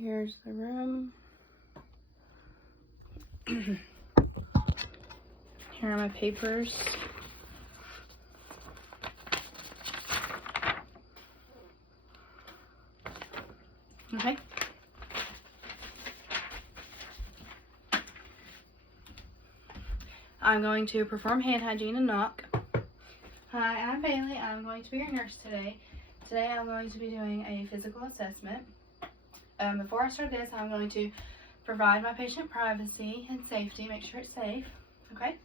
Here's the room. Here are my papers. Okay. I'm going to perform hand hygiene and knock. Hi, I'm Bailey. I'm going to be your nurse today. Today I'm going to be doing a physical assessment. Before I start this, I'm going to provide my patient privacy and safety, make sure it's safe. Okay?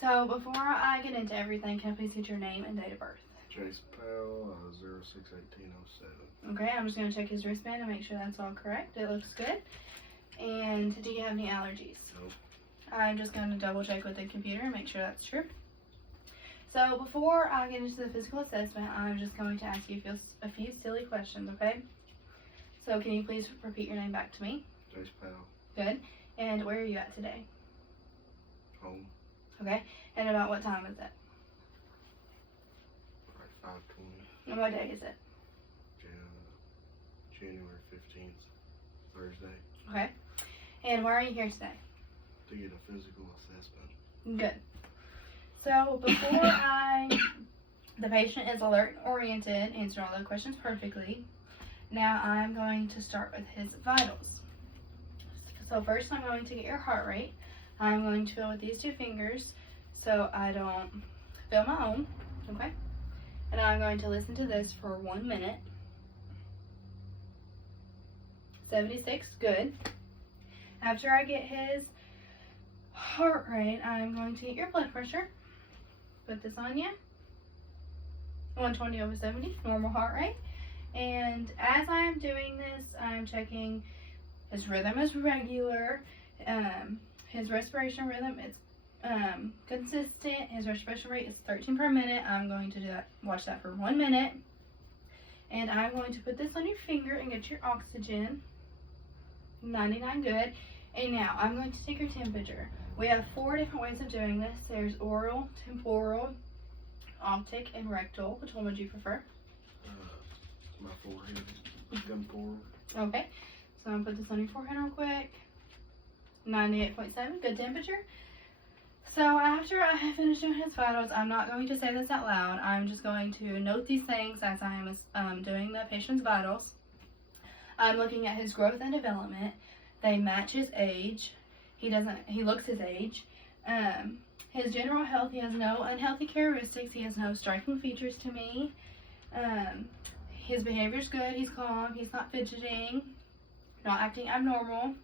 So before I get into everything, can I please get your name and date of birth? Chase Powell, 06/18/07. Okay, I'm just going to check his wristband and make sure that's all correct. It looks good. And do you have any allergies? Nope. I'm just going to double check with the computer and make sure that's true. So before I get into the physical assessment, I'm just going to ask you a few silly questions, okay? So can you please repeat your name back to me? Chase Powell. Good. And where are you at today? Home. Okay. And about what time is it? Like 5:20. And what day is it? January 15th, Thursday. Okay. And why are you here today? To get a physical assessment. Good. So before the patient is alert and oriented, answer all the questions perfectly. Now I'm going to start with his vitals. So first I'm going to get your heart rate. I'm going to feel with these two fingers so I don't feel my own, okay? And I'm going to listen to this for 1 minute. 76, good. After I get his heart rate, I'm going to get your blood pressure. Put this on you. 120/70, normal heart rate. And as I am doing this, I'm checking his rhythm is regular. His respiration rhythm is consistent. His respiration rate is 13 per minute. I'm going to do that, watch that for 1 minute. And I'm going to put this on your finger and get your oxygen. 99, good. And now I'm going to take your temperature. We have 4 different ways of doing this. There's oral, temporal, optic, and rectal. Which one would you prefer? My forehead. Temporal. Okay. So I'm going to put this on your forehead real quick. 98.7, good temperature. So after I have finished doing his vitals, I'm not going to say this out loud. I'm just going to note these things as I am doing the patient's vitals. I'm looking at his growth and development. They match his age. He looks his age. His general health, he has no unhealthy characteristics. He has no striking features to me. His behavior's good. He's calm. He's not fidgeting. Not acting abnormal.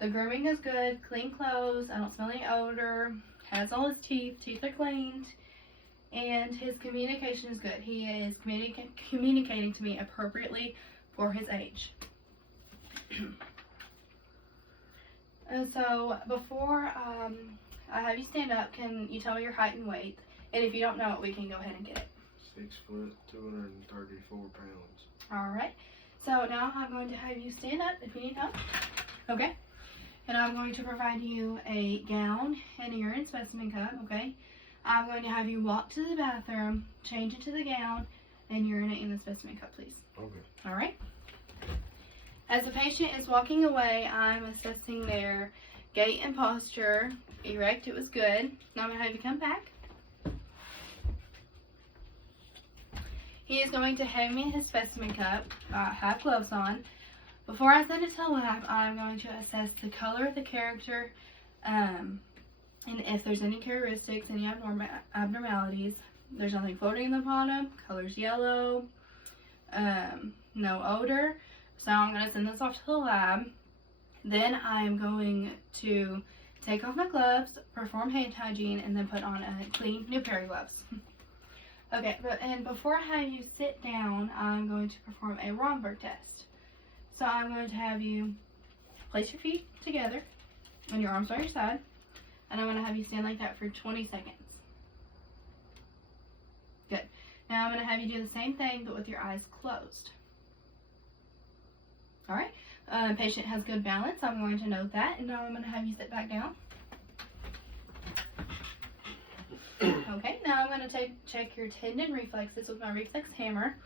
The grooming is good. Clean clothes. I don't smell any odor. Has all his teeth. Teeth are cleaned. And his communication is good. He is communicating to me appropriately for his age. And so before I have you stand up, can you tell me your height and weight? And if you don't know it, we can go ahead and get it. 6 foot, 234 pounds. All right. So now I'm going to have you stand up if you need help. Okay. And I'm going to provide you a gown and a urine specimen cup. Okay. I'm going to have you walk to the bathroom, change into the gown, and urinate in the specimen cup, please. Okay. All right. As the patient is walking away, I'm assessing their gait and posture. Erect, it was good. Now I'm going to have you come back. He is going to hand me his specimen cup. Have gloves on. Before I send it to the lab, I'm going to assess the color, the character, and if there's any characteristics, any abnormalities. There's nothing floating in the bottom. Color's yellow. No odor. So I'm going to send this off to the lab. Then I'm going to take off my gloves, perform hand hygiene, and then put on a clean new pair of gloves. Okay, and before I have you sit down, I'm going to perform a Romberg test. So I'm going to have you place your feet together and your arms by your side, and I'm going to have you stand like that for 20 seconds. Good. Now I'm going to have you do the same thing, but with your eyes closed. All right. Patient has good balance. I'm going to note that, and now I'm going to have you sit back down. Okay, now I'm going to check your tendon reflexes with my reflex hammer.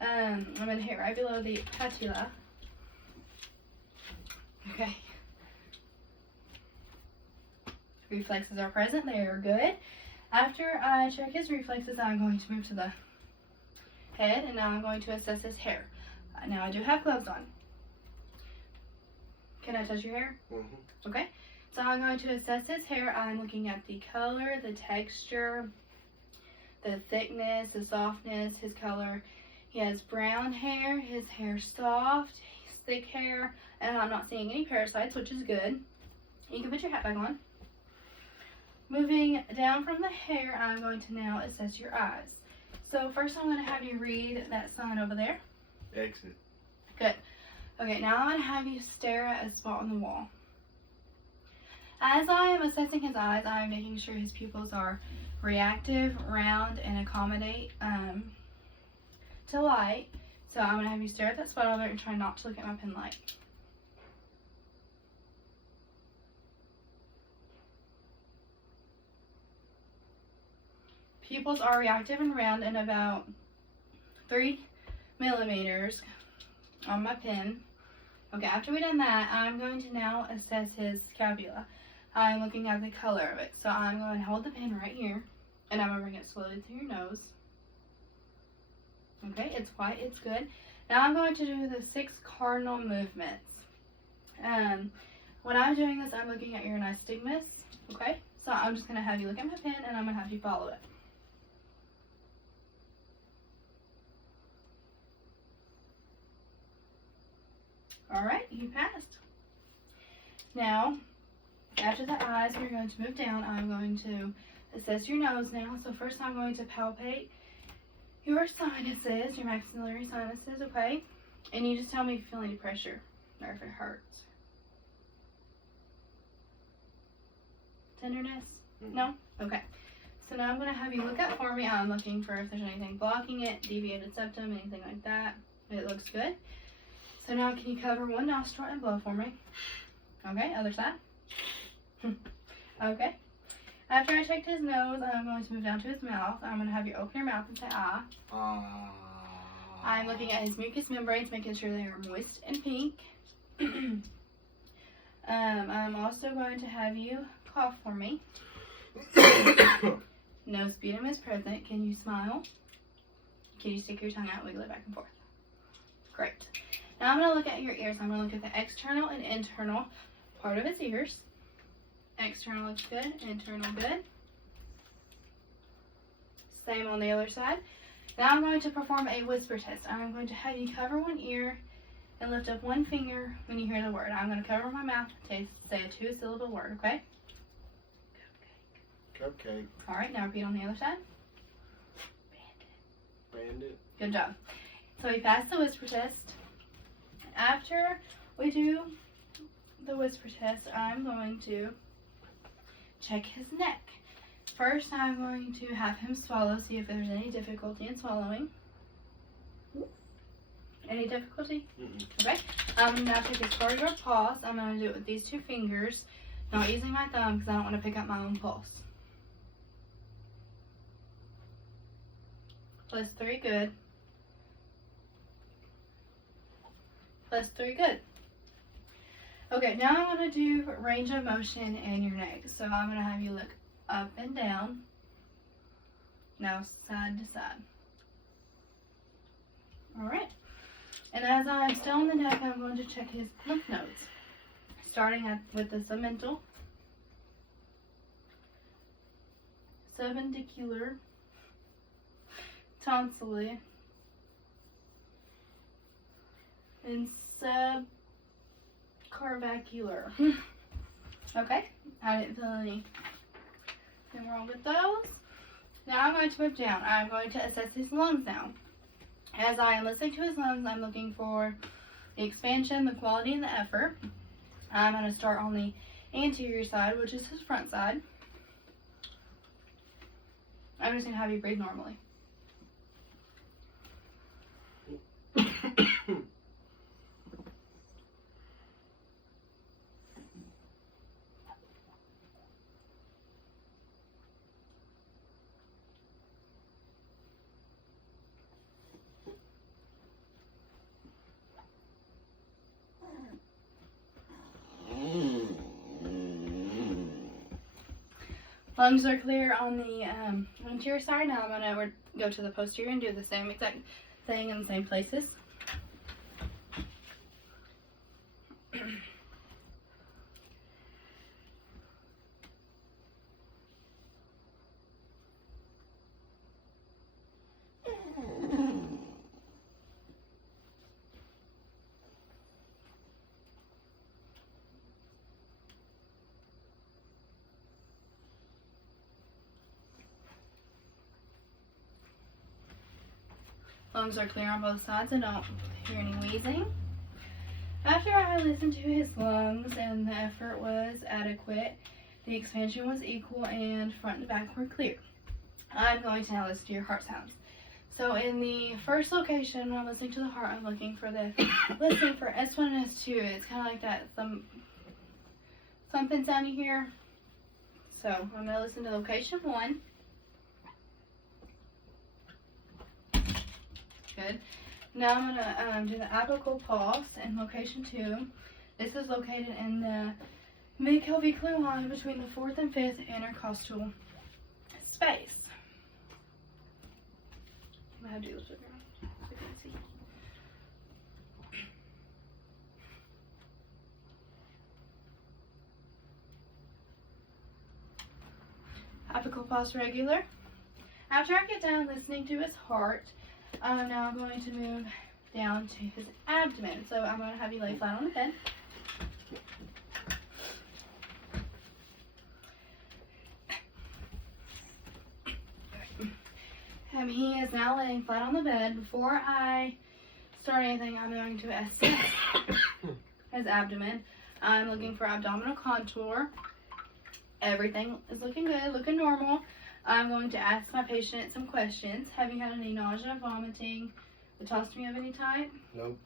I'm going to hit right below the patella. Okay. Reflexes are present. They are good. After I check his reflexes, I'm going to move to the head, and now I'm going to assess his hair. Now I do have gloves on. Can I touch your hair? Mm-hmm. Okay. So I'm going to assess his hair. I'm looking at the color, the texture, the thickness, the softness, his color. He has brown hair. His hair's soft. He's thick hair. And I'm not seeing any parasites, which is good. You can put your hat back on. Moving down from the hair, I'm going to now assess your eyes. So first I'm going to have you read that sign over there. Exit. Good. Okay, now I'm going to have you stare at a spot on the wall. As I am assessing his eyes, I am making sure his pupils are reactive, round, and accommodate to light. So I'm going to have you stare at that spot over there and try not to look at my pen light. Pupils are reactive and round and about 3 millimeters on my pen. Okay, after we've done that, I'm going to now assess his scapula. I'm looking at the color of it. So I'm going to hold the pen right here, and I'm going to bring it slowly to your nose. Okay, it's white, it's good. Now I'm going to do the 6 cardinal movements. When I'm doing this, I'm looking at your nystagmus. Okay, so I'm just going to have you look at my pen, and I'm going to have you follow it. Alright, you passed. Now, after the eyes, we're going to move down. I'm going to assess your nose now. So first I'm going to palpate your sinuses, your maxillary sinuses, okay? And you just tell me if you feel any pressure or if it hurts. Tenderness? Mm-hmm. No? Okay. So now I'm going to have you look up for me. I'm looking for if there's anything blocking it, deviated septum, anything like that. It looks good. So now can you cover one nostril and blow for me? Okay, other side. Okay. After I checked his nose, I'm going to move down to his mouth. I'm going to have you open your mouth and say ah. I'm looking at his mucous membranes, making sure they are moist and pink. I'm also going to have you cough for me. No sputum is present. Can you smile? Can you stick your tongue out and wiggle it back and forth? Great. Now I'm going to look at your ears. I'm going to look at the external and internal part of his ears. External looks good, internal good. Same on the other side. Now I'm going to perform a whisper test. I'm going to have you cover one ear and lift up one finger when you hear the word. I'm going to cover my mouth to say a 2-syllable word, okay? Cupcake. Alright, now repeat on the other side. Bandit. Good job. So we passed the whisper test. After we do the whisper test, I'm going to check his neck. First, I'm going to have him swallow, see if there's any difficulty in swallowing. Any difficulty? Mm-mm. Okay. I'm going to now take his corridor pulse. I'm going to do it with these 2 fingers, not using my thumb because I don't want to pick up my own pulse. +3, good. +3, good. Okay, now I'm going to do range of motion in your neck. So I'm going to have you look up and down. Now side to side. Alright. And as I'm still on the neck, I'm going to check his lymph nodes. Starting with the segmental, subundicular, tonsillar, and subcarvacular. Okay, I didn't feel anything wrong with those. Now I'm going to move down. I'm going to assess his lungs now. As I am listening to his lungs, I'm looking for the expansion, the quality, and the effort. I'm going to start on the anterior side, which is his front side. I'm just going to have you breathe normally. Lungs are clear on the anterior side. Now I'm going to go to the posterior and do the same exact thing in the same places. Lungs are clear on both sides. I don't hear any wheezing. After I listened to his lungs and the effort was adequate, the expansion was equal, and front and back were clear, I'm going to now listen to your heart sounds. So in the first location, when I'm listening to the heart, I'm looking for listening for S1 and S2. It's kind of like that something sound you hear. So I'm going to listen to location 1. Good. Now I'm going to do the apical pulse in location 2. This is located in the mid-clavicular line between the 4th and 5th intercostal space. I'm going to do this with you so you can see. Apical pulse regular. After I get done listening to his heart, now I'm going to move down to his abdomen. So I'm going to have you lay flat on the bed. He is now laying flat on the bed. Before I start anything, I'm going to assess his abdomen. I'm looking for abdominal contour. Everything is looking good, looking normal. I'm going to ask my patient some questions. Have you had any nausea, vomiting, autostomy of any type? Nope.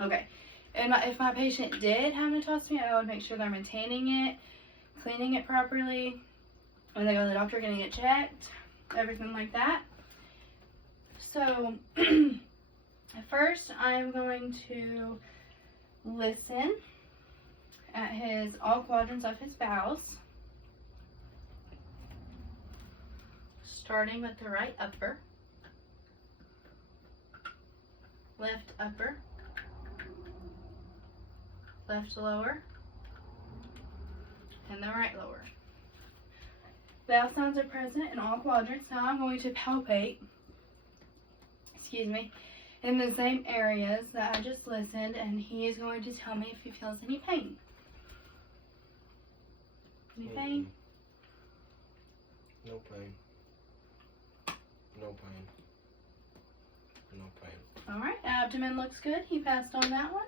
Okay. And if my patient did have an autostomy, I would make sure they're maintaining it, cleaning it properly, when they go to the doctor, getting it checked, everything like that. So, first I'm going to listen at all quadrants of his bowels. Starting with the right upper, left upper, left lower, and the right lower. Bowel sounds are present in all quadrants. Now I'm going to palpate, in the same areas that I just listened, and he is going to tell me if he feels any pain. Any pain? No pain. No pain. No pain. Alright, abdomen looks good. He passed on that one.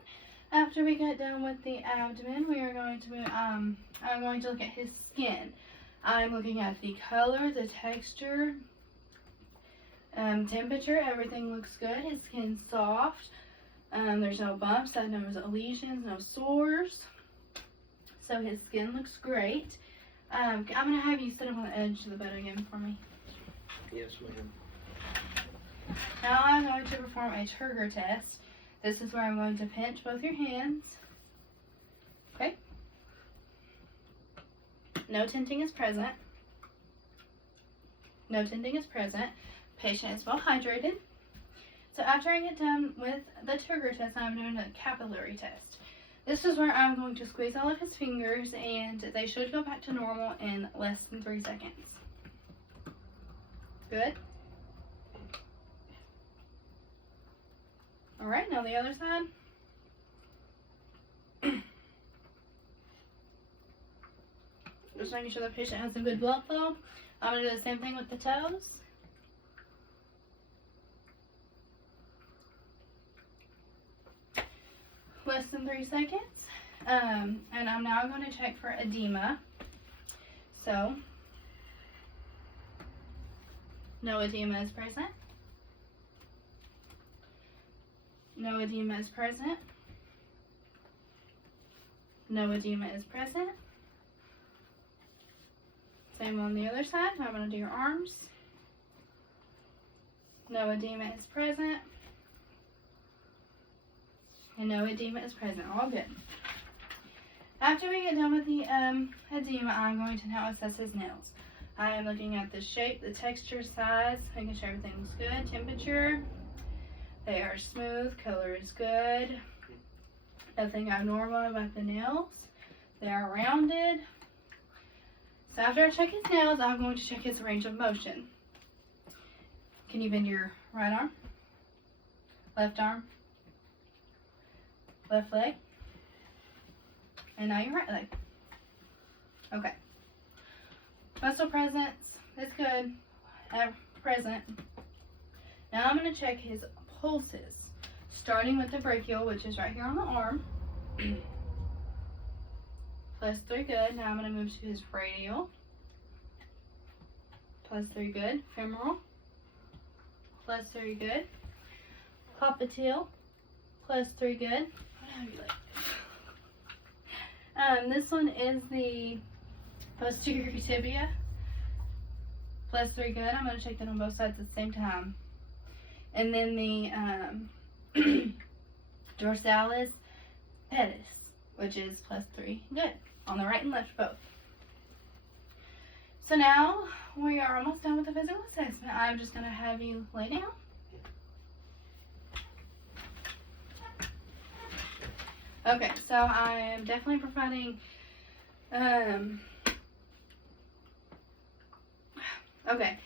After we get done with the abdomen, we are going to move, I'm going to look at his skin. I'm looking at the color, the texture, temperature. Everything looks good. His skin's soft. There's no bumps, no lesions, no sores. So his skin looks great. I'm going to have you sit up on the edge of the bed again for me. Yes, ma'am. Now I'm going to perform a Turgor test. This is where I'm going to pinch both your hands. Okay? No tenting is present. No tenting is present. Patient is well hydrated. So after I get done with the Turgor test, I'm doing a capillary test. This is where I'm going to squeeze all of his fingers, and they should go back to normal in less than 3 seconds. Good? Alright, now the other side. Just making sure the patient has a good blood flow. I'm going to do the same thing with the toes. Less than 3 seconds. And I'm now going to check for edema. So, no edema is present. No edema is present. No edema is present. Same on the other side. I'm going to do your arms. No edema is present. And no edema is present. All good. After we get done with the edema, I'm going to now assess his nails. I am looking at the shape, the texture, size, making sure everything looks good. Temperature, they are smooth, color is good. Nothing abnormal about the nails. They are rounded. So after I check his nails, I'm going to check his range of motion. Can you bend your right arm? Left arm? Left leg? And now your right leg. Okay. Muscle presence is good. Present. Now I'm going to check his pulses. Starting with the brachial, which is right here on the arm. +3, good. Now I'm going to move to his radial. +3, good. Femoral. +3, good. Popliteal. +3, good. What have you like? This one is the posterior tibia. +3, good. I'm going to check that on both sides at the same time. And then the dorsalis pedis, which is +3, good. On the right and left both. So now we are almost done with the physical assessment. I'm just going to have you lay down. Okay, so I am definitely providing okay,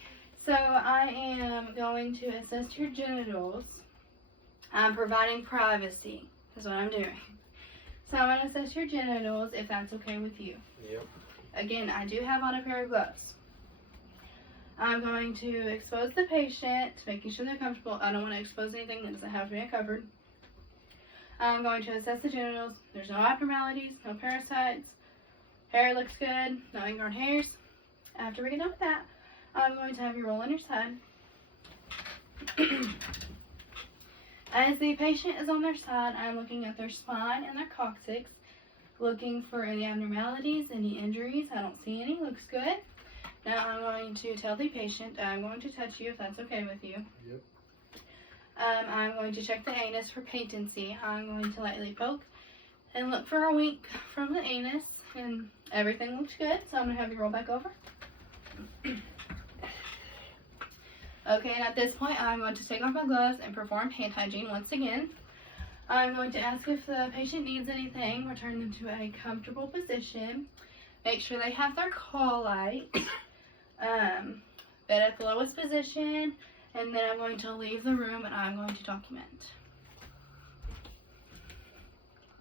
so I am going to assess your genitals. I'm providing privacy, is what I'm doing. So I'm going to assess your genitals, if that's okay with you. Yep. Again, I do have on a pair of gloves. I'm going to expose the patient, making sure they're comfortable. I don't want to expose anything that doesn't have to be uncovered. I'm going to assess the genitals. There's no abnormalities, no parasites. Hair looks good, no ingrown hairs. After we get done with that, I'm going to have you roll on your side. As the patient is on their side, I'm looking at their spine and their coccyx, looking for any abnormalities, any injuries. I don't see any. Looks good. Now I'm going to tell the patient I'm going to touch you if that's okay with you. Yep. I'm going to check the anus for patency. I'm going to lightly poke and look for a wink from the anus, and everything looks good, so I'm going to have you roll back over. Okay, and at this point, I'm going to take off my gloves and perform hand hygiene once again. I'm going to ask if the patient needs anything, return them to a comfortable position, make sure they have their call light, bed at the lowest position, and then I'm going to leave the room and I'm going to document.